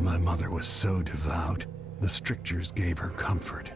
My mother was so devout, the strictures gave her comfort.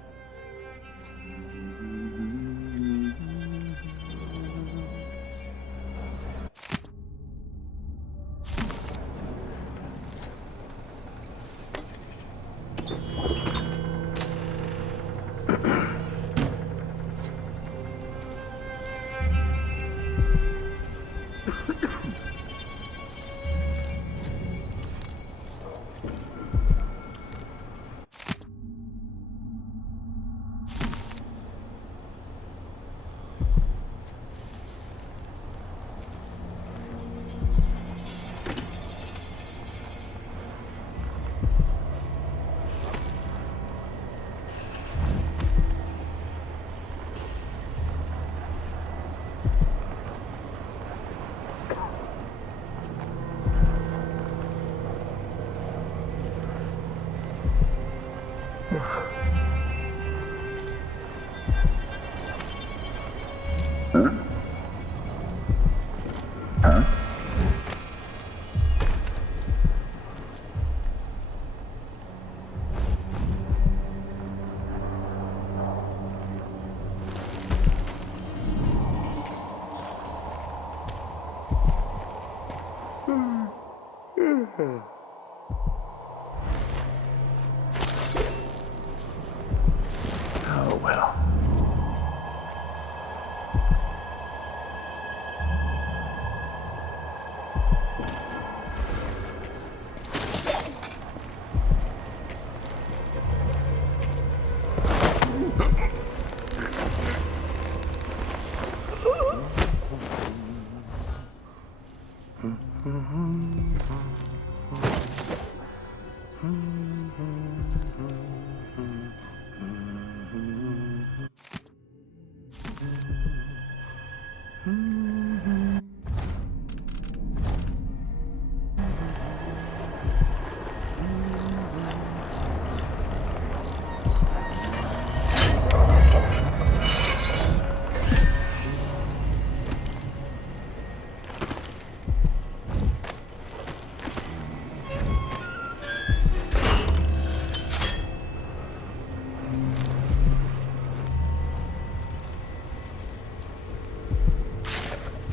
Oh, well.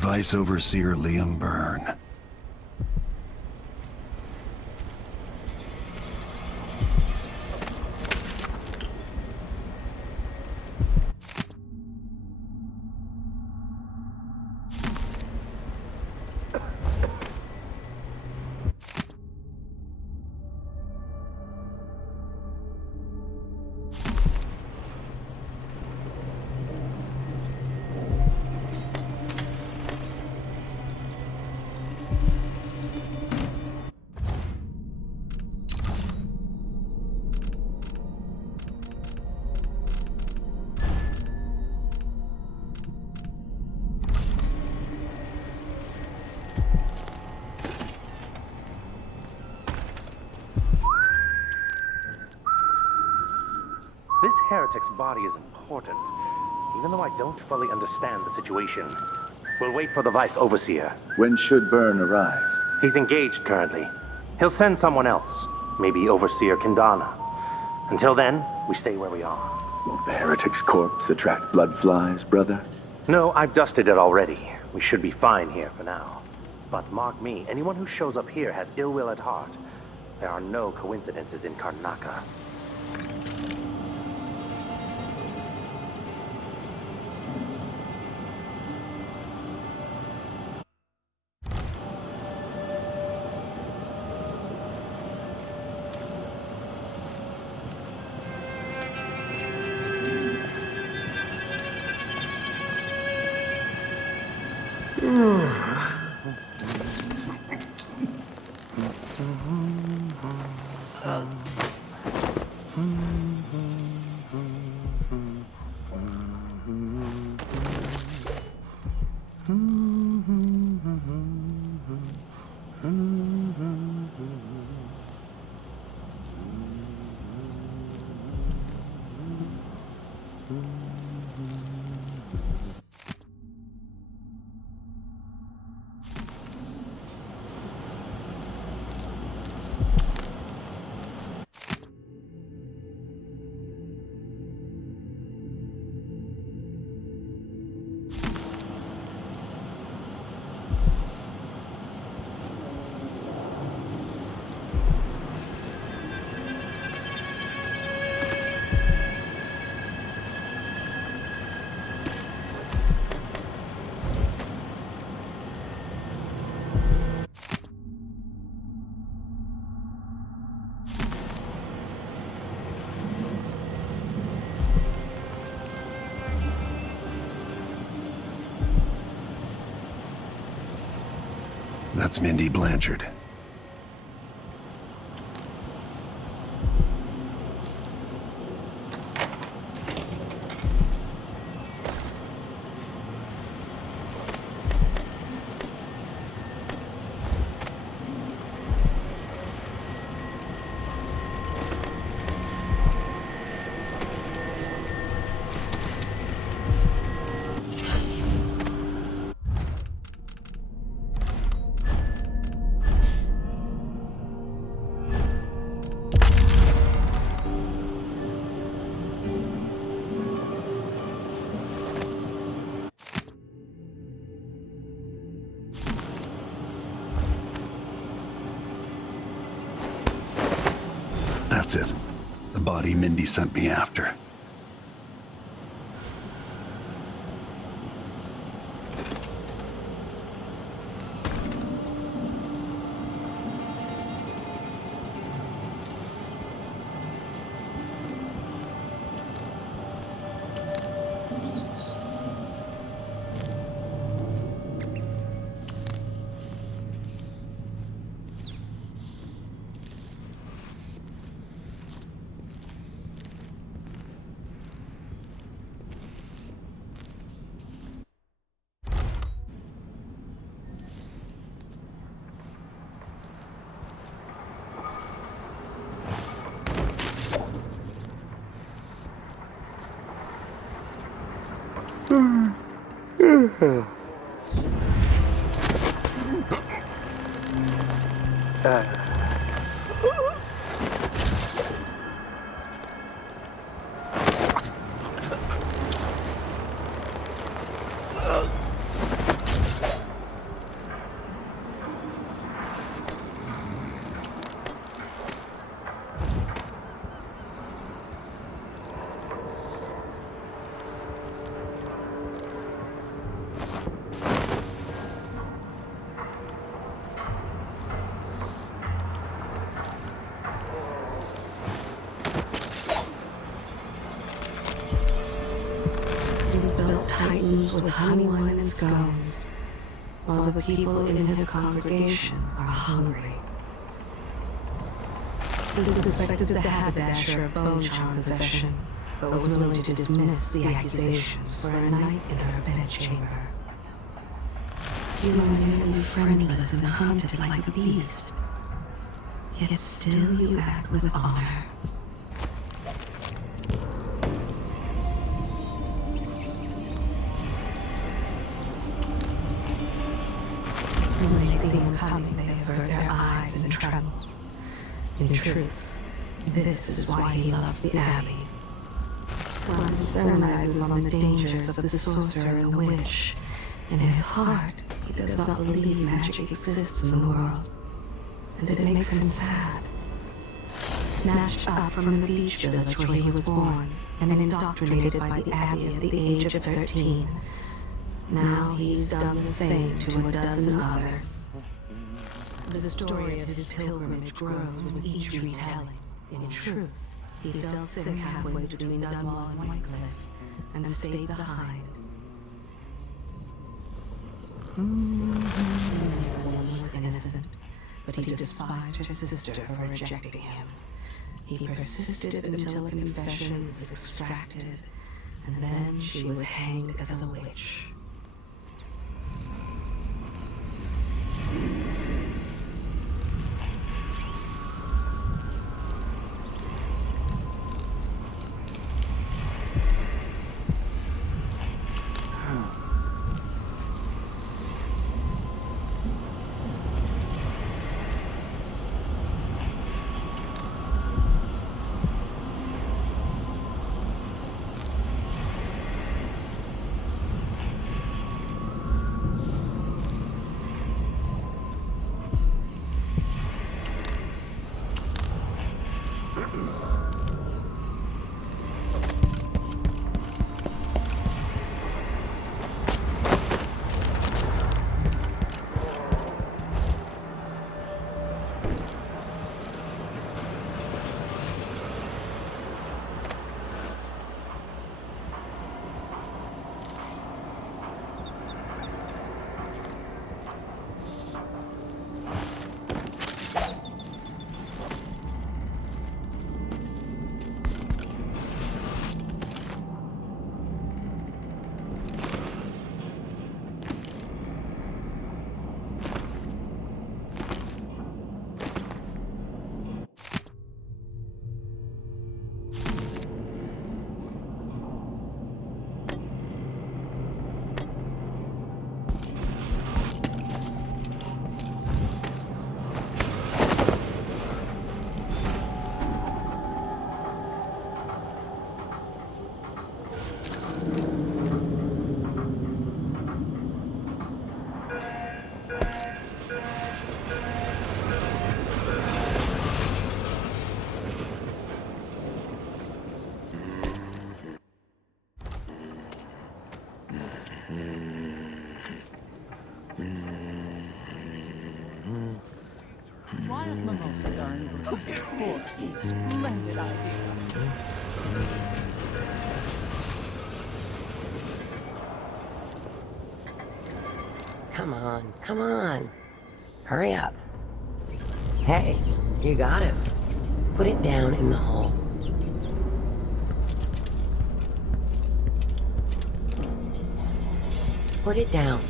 Vice Overseer Liam Byrne. heretic's body is important, even though I don't fully understand the situation. We'll wait for the Vice Overseer. When should Byrne arrive? He's engaged currently. He'll send someone else, maybe Overseer Kindana. Until then, we stay where we are. Will the heretic's corpse attract blood flies, brother? No, I've dusted it already. We should be fine here for now. But mark me, anyone who shows up here has ill will at heart. There are no coincidences in Karnaca. That's Mindy Blanchard. That's it. The body Mindy sent me after. Titans with honey wine and scones, while the people in his congregation are hungry. He suspected the haberdasher of bone charm possession, but was willing to dismiss the accusations for a night in her bedchamber. You are nearly friendless and hunted like a beast, yet still you act with honor. When they see him coming, they avert their eyes and tremble. In truth, this is why he loves the Abbey. While he sermonizes on the dangers of the sorcerer and the witch, in his heart, he does not believe magic exists in the world. And it makes him sad. Snatched up from the beach village where he was born, and indoctrinated by the Abbey at the age of 13. Now he's done the same to a dozen others. The story of his pilgrimage grows with each retelling. In truth, he fell sick halfway between Dunwall and Whitecliff, and stayed behind. The woman was innocent, but he despised her sister for rejecting him. He persisted until a confession was extracted, and then she was hanged as a witch. Wild mimosas are an cooked corpse. Splendid idea. Come on, come on. Hurry up. Hey, you got it. Put it down in the hole. Put it down.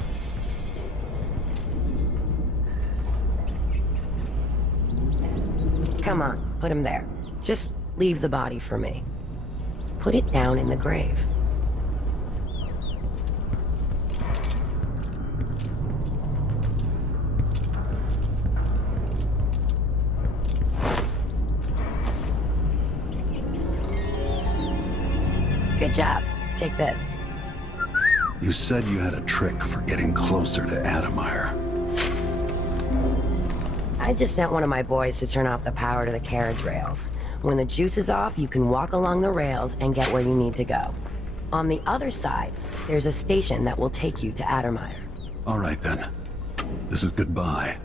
Come on, put him there. Just leave the body for me. Put it down in the grave. Good job. Take this. You said you had a trick for getting closer to Addermire. I just sent one of my boys to turn off the power to the carriage rails. When the juice is off, you can walk along the rails and get where you need to go. On the other side, there's a station that will take you to Addermire. All right then. This is goodbye.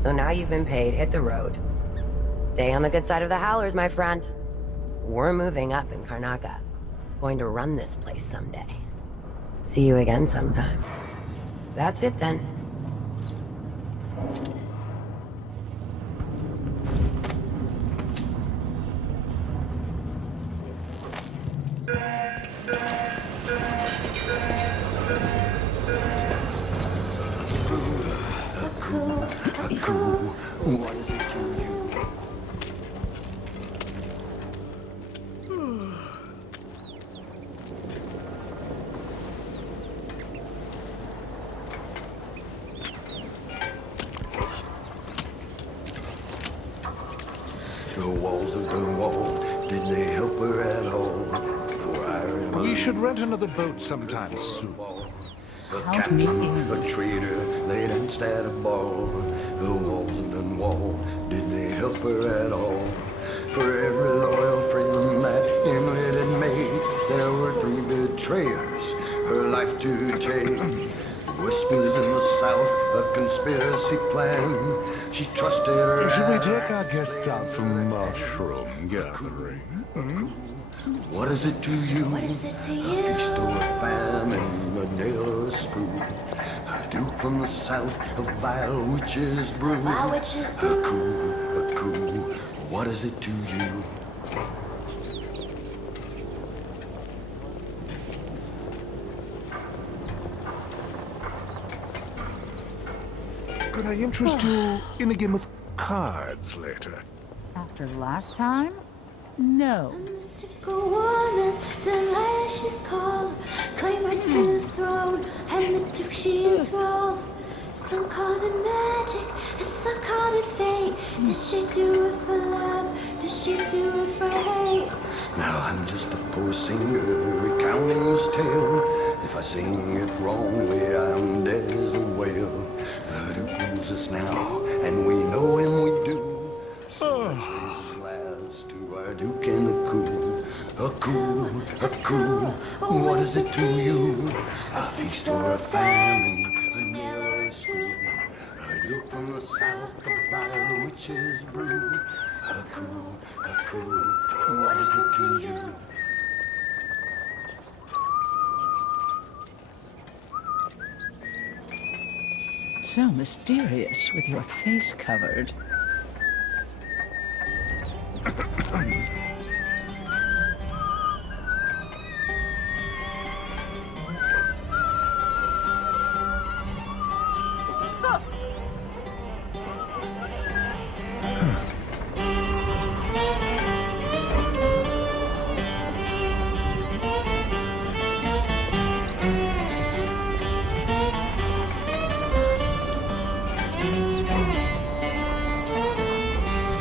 So now you've been paid, hit the road. Stay on the good side of the Howlers, my friend. We're moving up in Karnaca. Going to run this place someday. See you again sometime. That's it then. What is it to you? The walls have been walled. Did they help her at all? For I remember. We should rent another boat sometime soon. The captain, the traitor, they danced at a ball. The walls have been walled. Did they help her at all? For every loyal freedom that Emily had made, there were 3 betrayers, her life to take. Whispers in the south, a conspiracy plan. She trusted her. Should we take our guests out for mushroom gathering? What is it to you? What is it to A you? feast or a famine, a nail or a screw. A duke from the south, a vile witch's brew. Vile witch's A brew. coup. What is it to you? Could I interest you in a game of cards later? After last time? No. Mystical woman, Delilah she's called. Claim rights to the throne, and the duke she enthralled. Some called it magic, and some called it fate. Did she do it for love? Did she do it for hate? Now I'm just a poor singer recounting this tale. If I sing it wrongly, I'm dead as a whale. The duke rules us now, and we know him we do. So let's raise a glass to our duke and the coup. A coup. What is it to you? A feast or a famine, a nail or a screw. A duke from the south, a vile witch's brew. A coup. What is it to you? So mysterious with your face covered.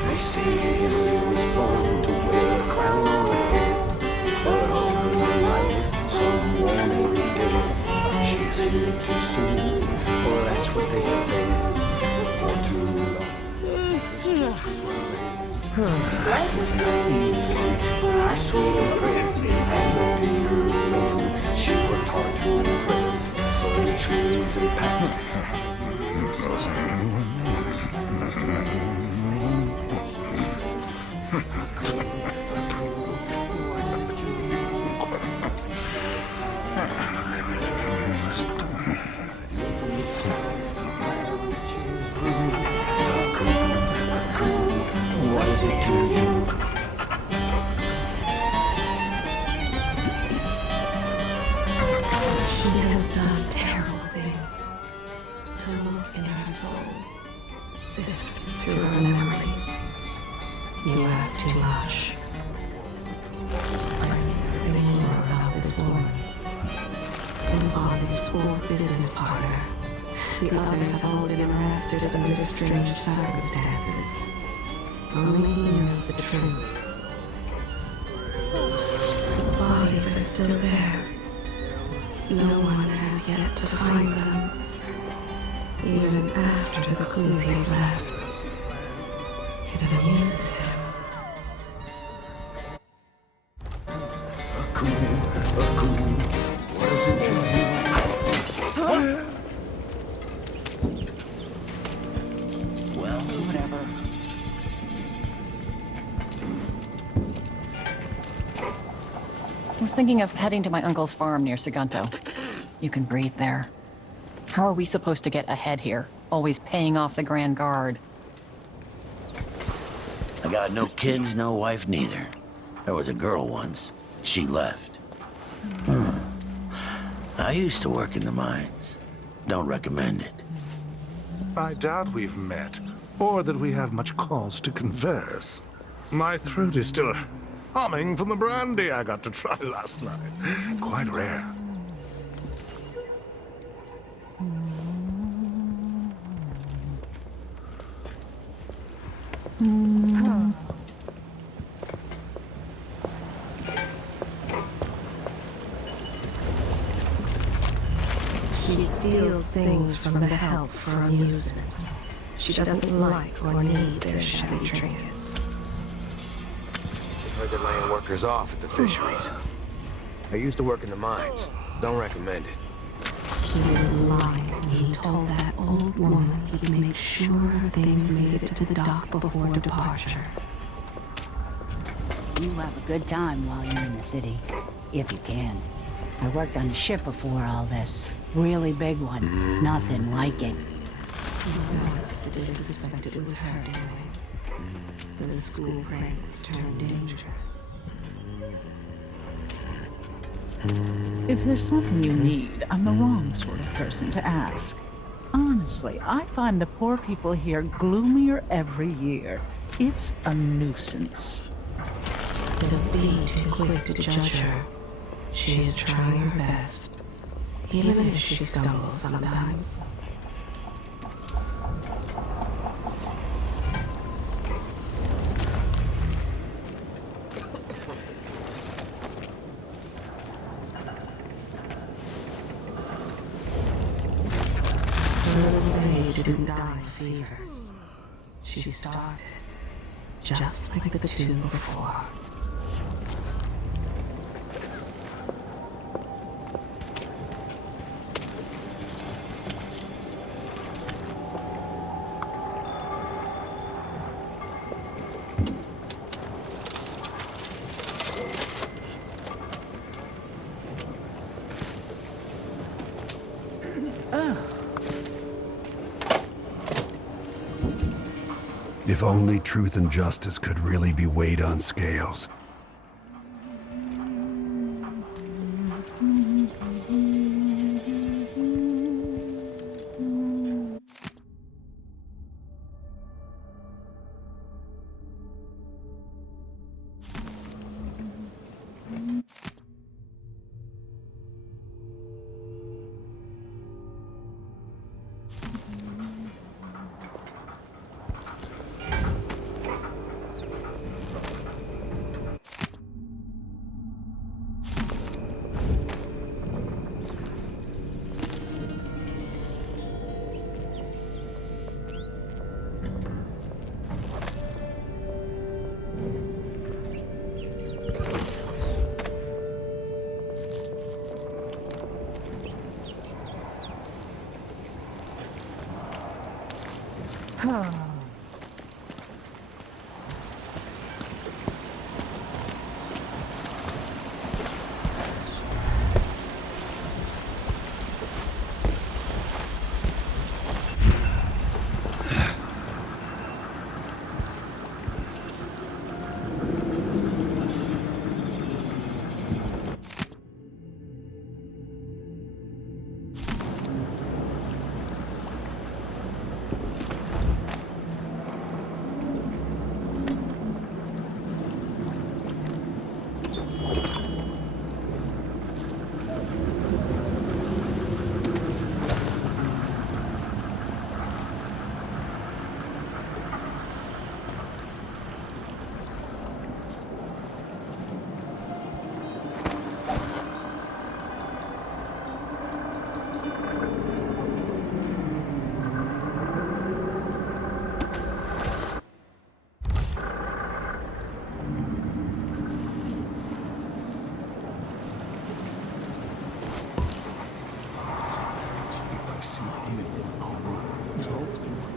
They say Emily was born to wear a crown on her head, but all her life someone already dead. She's ended too soon, well that's what they said. For too long, life was not easy for our sweet prince. As a leader of men, she worked hard to impress, but her trees and past. What is it to you? She has done terrible things. To look in her soul, sift through her memories. You ask too much. Everything more about this woman. Is Ollie's full business partner. The others have all been arrested under strange circumstances. Only he knows the truth. The bodies are still there. No one has yet to find them. Even after the clues he's left. It amuses him. What is it to you? Well, whatever. I was thinking of heading to my uncle's farm near Sagunto. You can breathe there. How are we supposed to get ahead here? Always paying off the Grand Guard. I got no kids, no wife neither. There was a girl once. She left. I used to work in the mines. Don't recommend it. I doubt we've met. or that we have much cause to converse. My throat is still humming from the brandy I got to try last night. Quite rare. She steals things from the help for amusement. She doesn't like or need their shabby trinkets. Heard they're laying workers off at the fisheries. I used to work in the mines. Don't recommend it. He was lying when he told that old woman he'd make sure things made it to the dock before departure. You have a good time while you're in the city, if you can. I worked on a ship before all this. Really big one. Nothing like it. Once did suspect it was her doing. Those school ranks turned dangerous. If there's something you need, I'm the wrong sort of person to ask. Honestly, I find the poor people here gloomier every year. It's a nuisance. It'll be too quick to judge her. She is trying her best, even if she stumbles sometimes. The little babe didn't die of fevers. She starved, just like the two before. If only truth and justice could really be weighed on scales.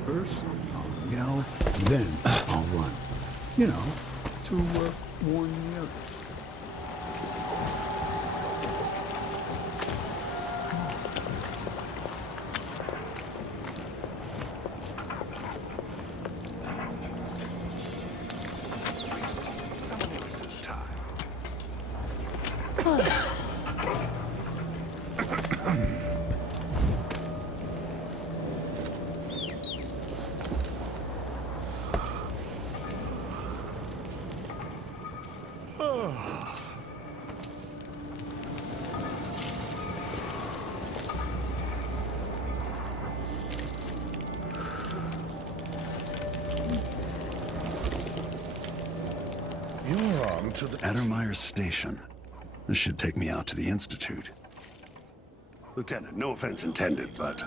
First, I'll yell, then I'll run. You know, to warn the others. Someone else's time. You're on to the Addermire Station. This should take me out to the Institute. Lieutenant, no offense intended, but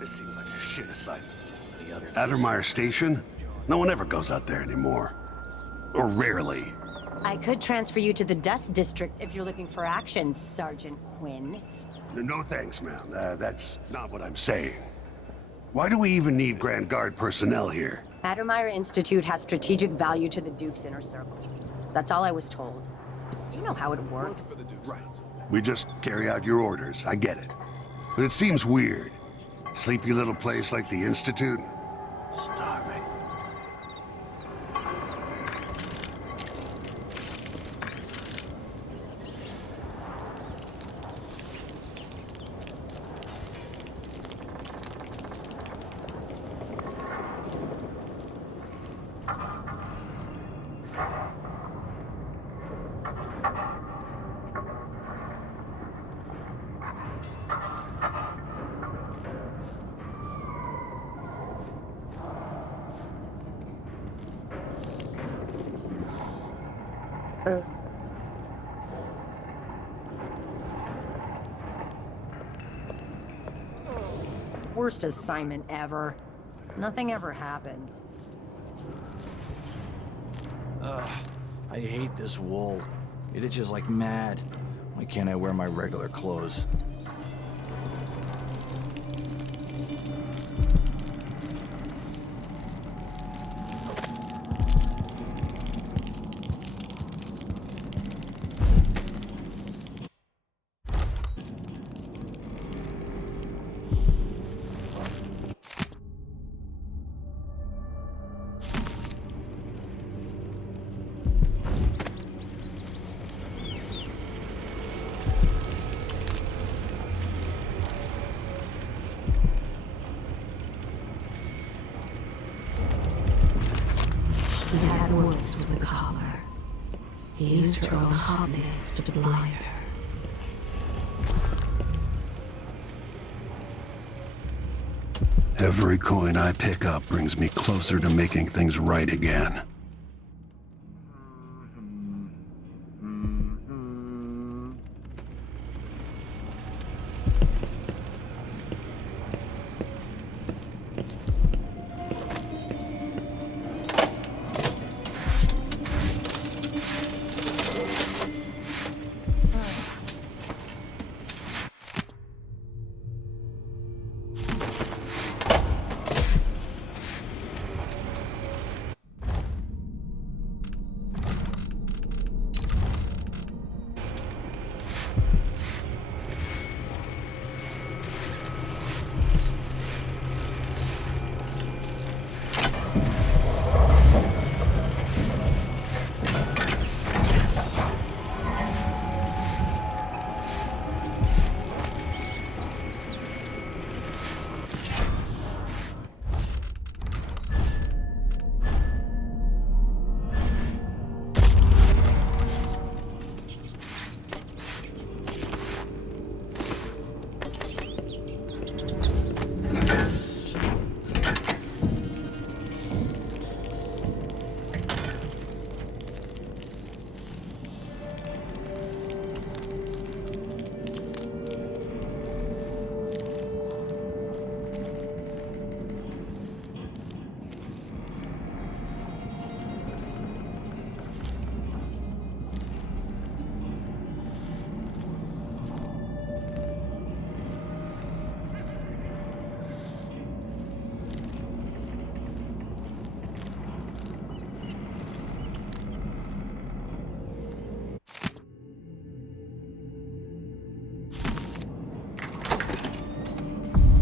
this seems like a shit assignment. Addermire Station? No one ever goes out there anymore. Or rarely. I could transfer you to the Dust District if you're looking for action, Sergeant Quinn. No thanks, ma'am. That's not what I'm saying. Why do we even need Grand Guard personnel here? Addermire Institute has strategic value to the Duke's inner circle. That's all I was told. You know how it works. Right. We just carry out your orders, I get it. But it seems weird. Sleepy little place like the Institute? Starving. Worst assignment ever. Nothing ever happens. I hate this wool. It itches like mad. Why can't I wear my regular clothes? He had words with the cobbler. He used her own hobnails to blind her. Every coin I pick up brings me closer to making things right again.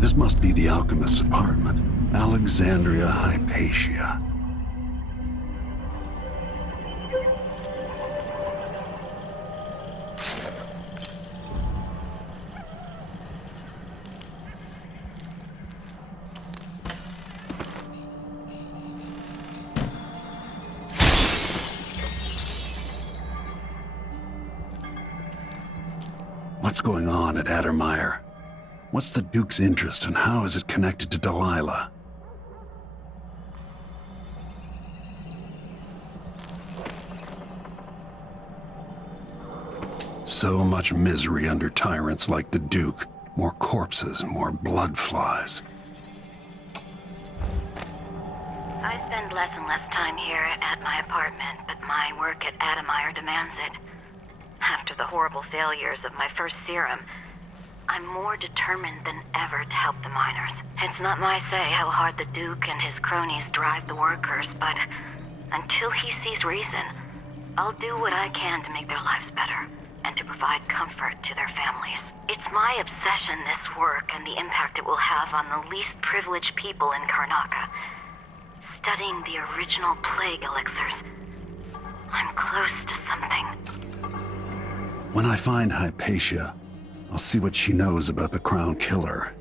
This must be the alchemist's apartment. Alexandria Hypatia. What's going on at Addermire? What's the Duke's interest and how is it connected to Delilah? So much misery under tyrants like the Duke. More corpses, more blood flies. I spend less and less time here at my apartment, but my work at Addermire demands it. After the horrible failures of my first serum, I'm more determined than ever to help the miners. It's not my say how hard the Duke and his cronies drive the workers, but until he sees reason, I'll do what I can to make their lives better and to provide comfort to their families. It's my obsession, this work, and the impact it will have on the least privileged people in Karnaca. Studying the original plague elixirs, I'm close to something. When I find Hypatia, I'll see what she knows about the Crown Killer.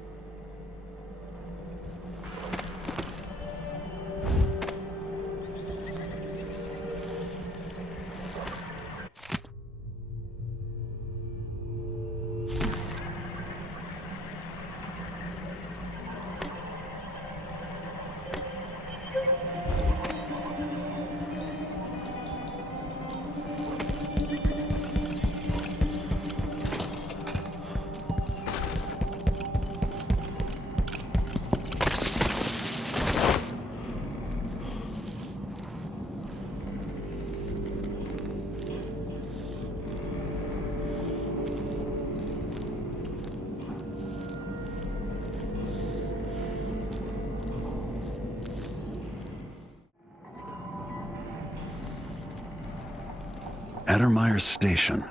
Addermire Station.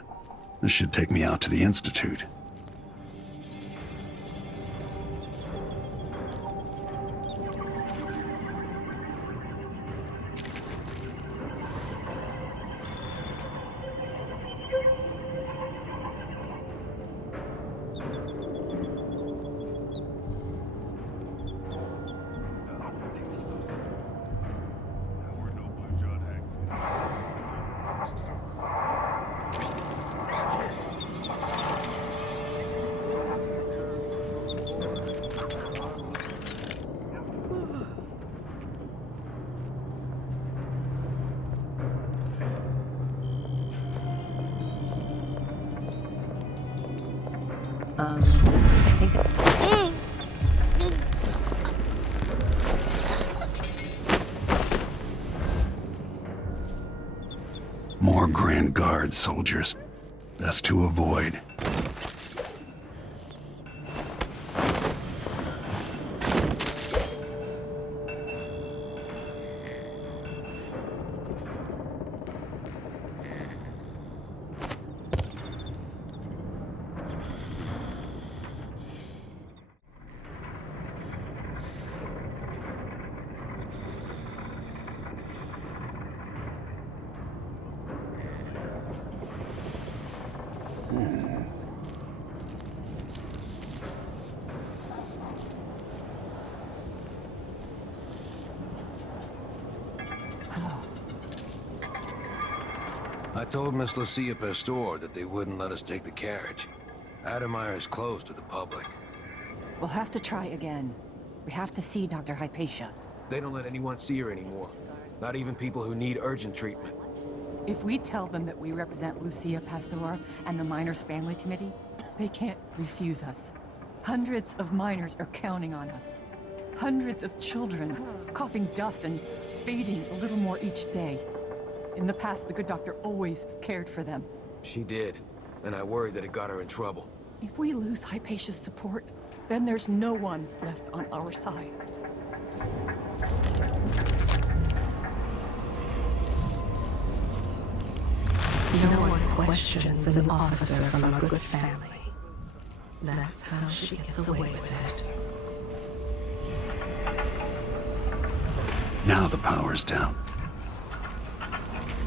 This should take me out to the Institute. I think... More Grand Guard soldiers. Best to avoid. I told Miss Lucia Pastor that they wouldn't let us take the carriage. Addermire is closed to the public. We'll have to try again. We have to see Dr. Hypatia. They don't let anyone see her anymore. Not even people who need urgent treatment. If we tell them that we represent Lucia Pastor and the Miners' Family Committee, they can't refuse us. Hundreds of miners are counting on us. Hundreds of children, coughing dust and fading a little more each day. In the past, the good doctor always cared for them. She did, and I worried that it got her in trouble. If we lose Hypatia's support, then there's no one left on our side. No one questions an officer from a good family. That's how she gets away with it. Now the power's down.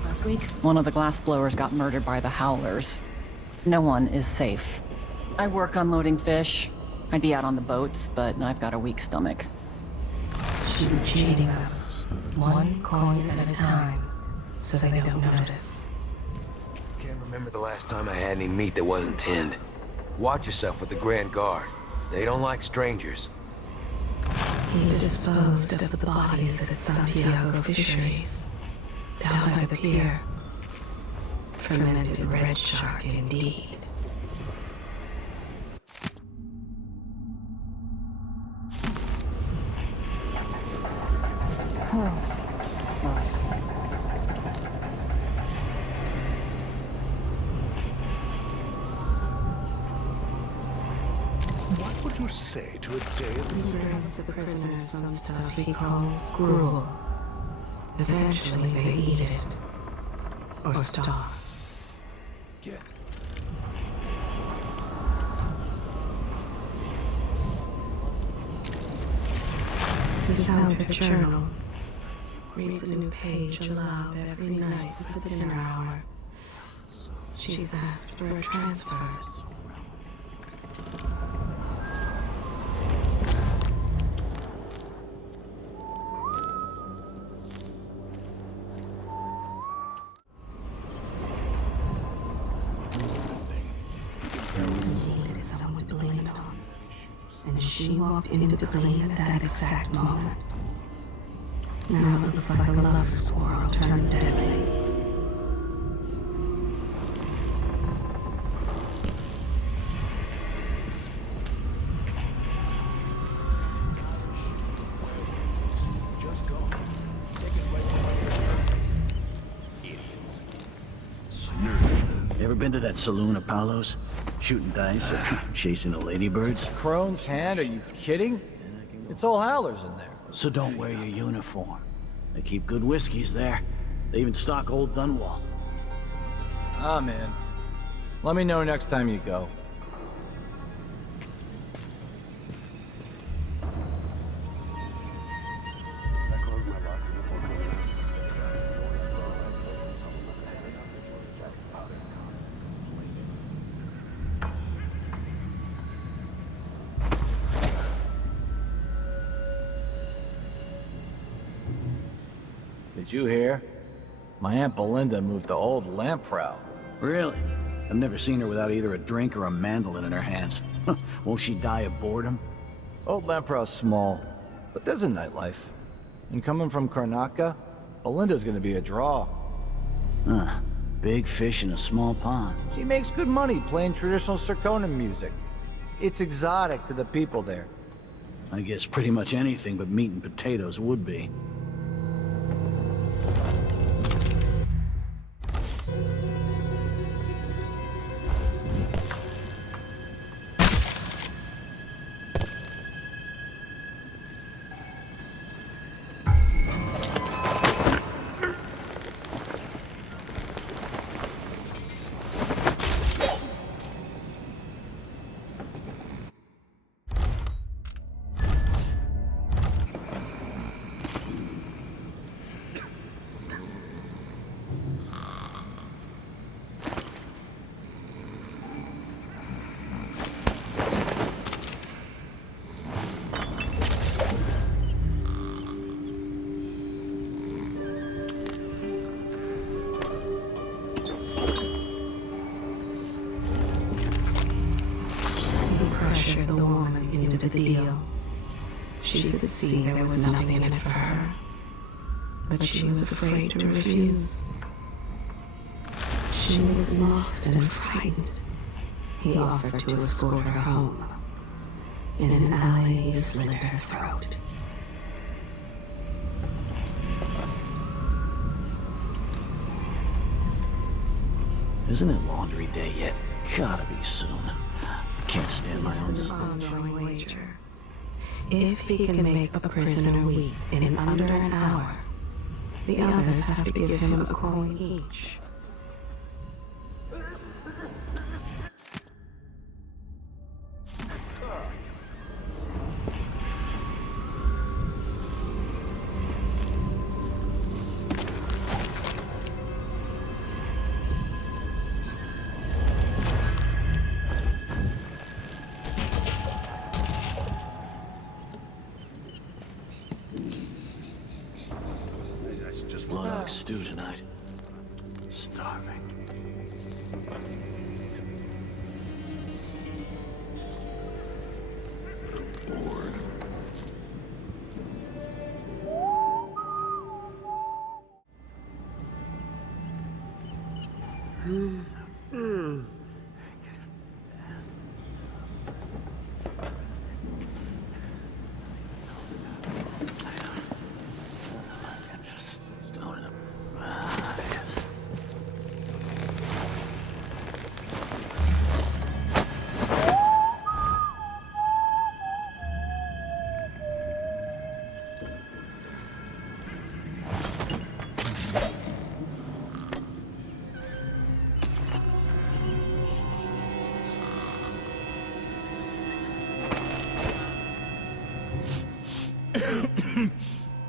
Last week, one of the glassblowers got murdered by the Howlers. No one is safe. I work unloading fish. I'd be out on the boats, but I've got a weak stomach. She's cheating them, one coin at a time, so they don't notice. Can't remember the last time I had any meat that wasn't tinned. Watch yourself with the Grand Guard. They don't like strangers. He disposed of the bodies at Santiago Fisheries, down by the pier. Fermented red shark indeed. What would you say to a daily... He gives the prisoners some stuff he calls gruel. Eventually they eat it. Or starve. Get. He found her journal. Reads a new page aloud every night for the dinner hour. She's asked for a transfer. Needed someone to lean on, and she walked in to clean at that exact moment. Now it looks like a love squirrel turned deadly. Ever been to that saloon, Apollo's? Shooting dice or chasing the ladybirds? Crone's hand? Are you kidding? It's all howlers in there. So don't wear your uniform. They keep good whiskeys there. They even stock Old Dunwall. Ah, man. Let me know next time you go. Did you hear? My Aunt Belinda moved to Old Lamprow. Really? I've never seen her without either a drink or a mandolin in her hands. Won't she die of boredom? Old Lamprow's small, but there's a nightlife. And coming from Karnaca, Belinda's gonna be a draw. Huh. Big fish in a small pond. She makes good money playing traditional Serkonan music. It's exotic to the people there. I guess pretty much anything but meat and potatoes would be. Pressured the woman into the deal. She could see there was nothing in it for her, but she was afraid to refuse. She was lost and frightened. He offered to escort her home. In an alley, he slit her throat. Isn't it laundry day yet? Gotta be soon. Can't stand my own stuff. Ongoing wager. If he can make a prisoner weep in under an hour, the others have to give him a coin each. Blood stew tonight. Starving. Bored.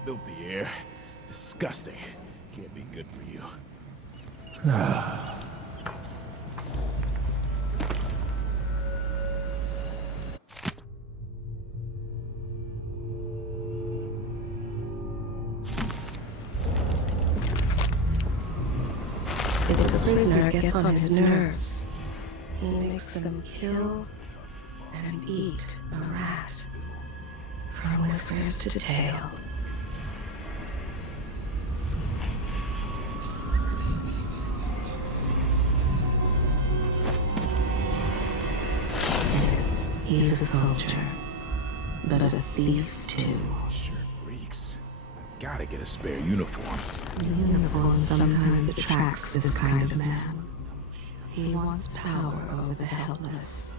Filthy air. Disgusting. Can't be good for you. If the prisoner gets on his nerves, he makes them kill and eat a rat. From whiskers to tail. Yes, he's a soldier, but a thief too. Sure reeks. Gotta get a spare uniform. The uniform sometimes attracts this kind of man. He wants power over the helpless,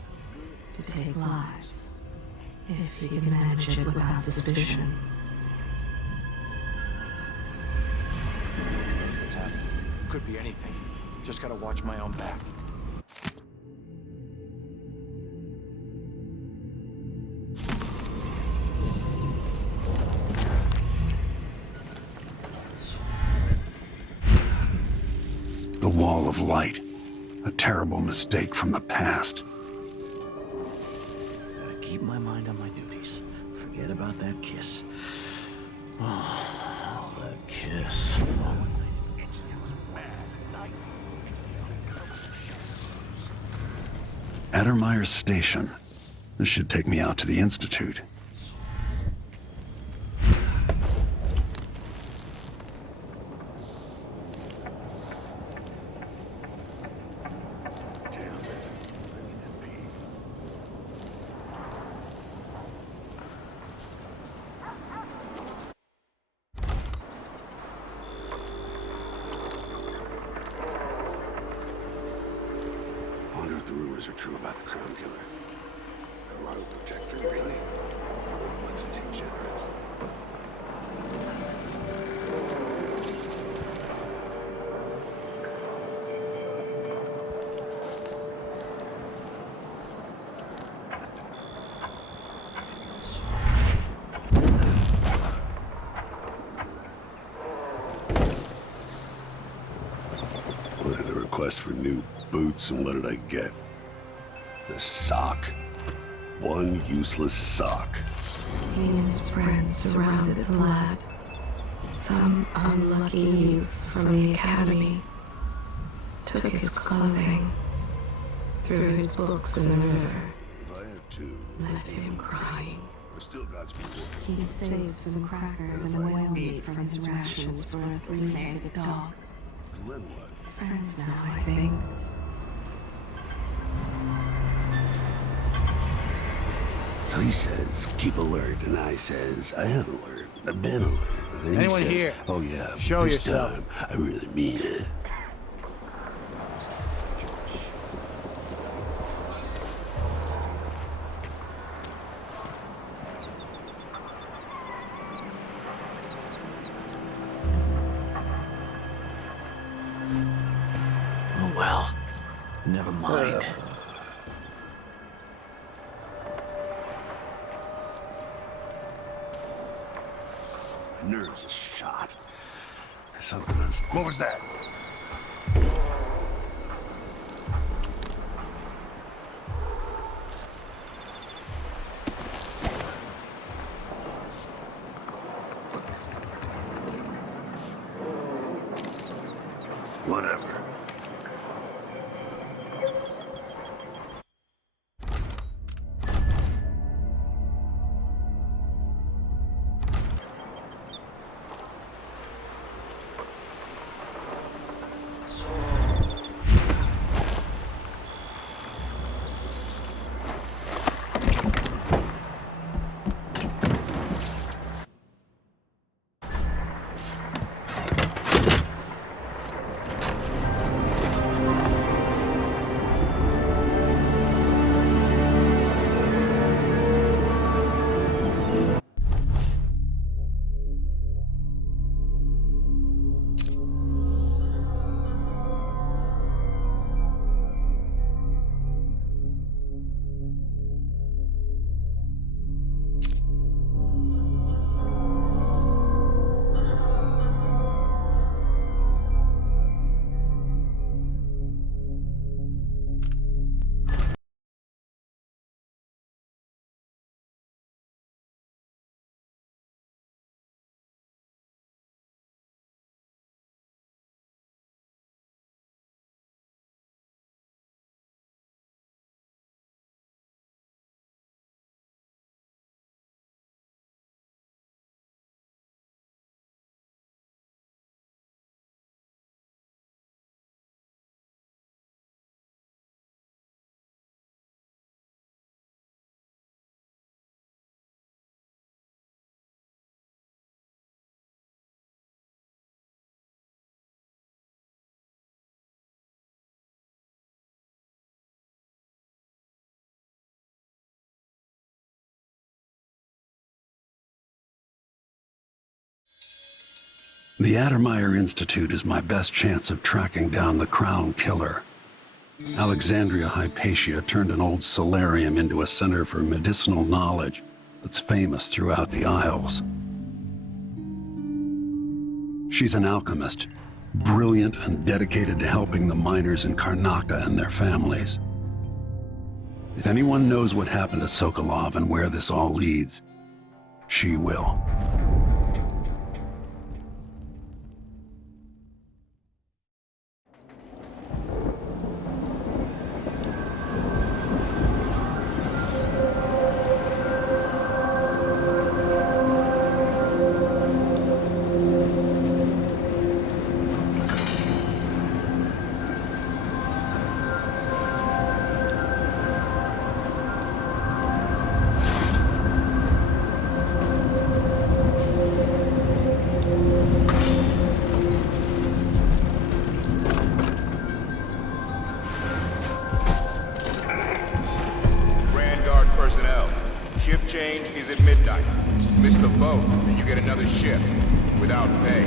to take lives. If he can manage it without suspicion. What's happening? Could be anything. Just gotta watch my own back. The Wall of Light. A terrible mistake from the past. Keep my mind on my duties. Forget about that kiss. Oh, that kiss. Addermire Station. This should take me out to the Institute. If the rumors are true about the Crown Killer. A royal protector, really? What's it too generous? Put in a request for new boots, and what did I get? A sock. One useless sock. He and his friends surrounded the lad. Some unlucky youth from the academy took his clothing, threw his books in the river, If I had to, left him crying. I still got some work. He saved some crackers and whale meat from his rations for a three-legged dog. And then what? Friends now, I think. So he says, keep alert, and I says, I am alert. I've been alert. And then Anyone he says, here? oh yeah, but Show this yourself. time, I really mean it. Oh well. Never mind. Nerves are shot. Something else. What was that? Whatever. The Addermire Institute is my best chance of tracking down the Crown Killer. Alexandria Hypatia turned an old solarium into a center for medicinal knowledge that's famous throughout the Isles. She's an alchemist, brilliant and dedicated to helping the miners in Karnaca and their families. If anyone knows what happened to Sokolov and where this all leads, she will. Personnel, shift change is at midnight. Miss the boat, and you get another shift without pay.